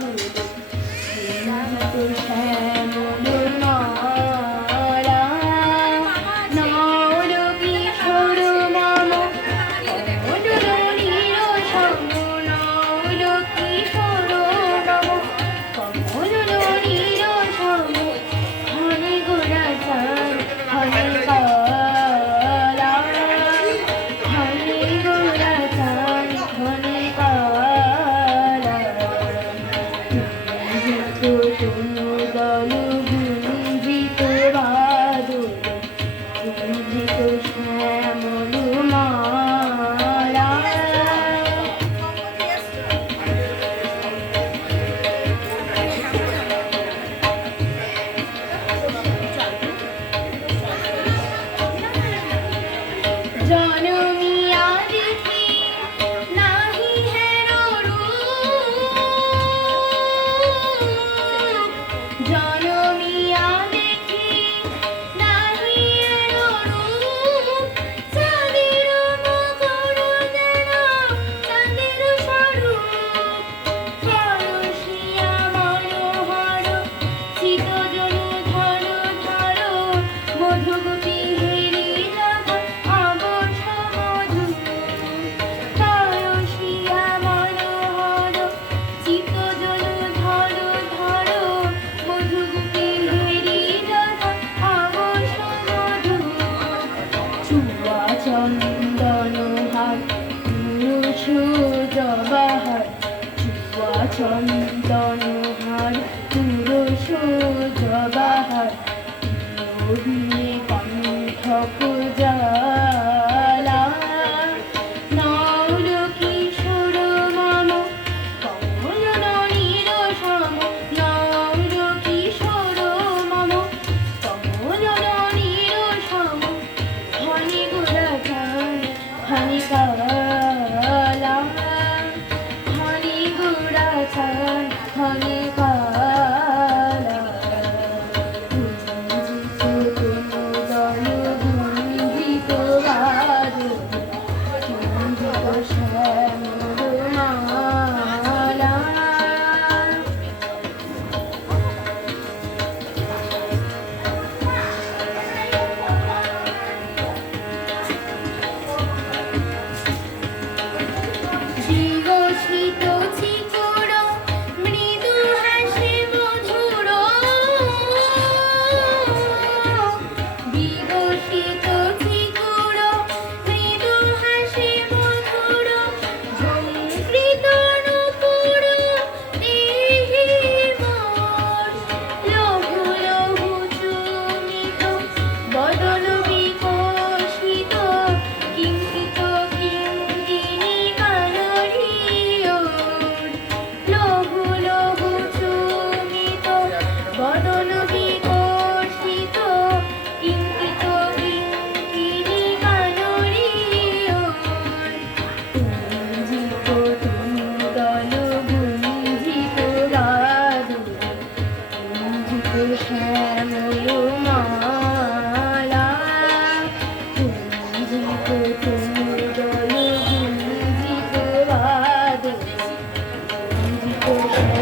음. two, two. John. Chandan Thank you.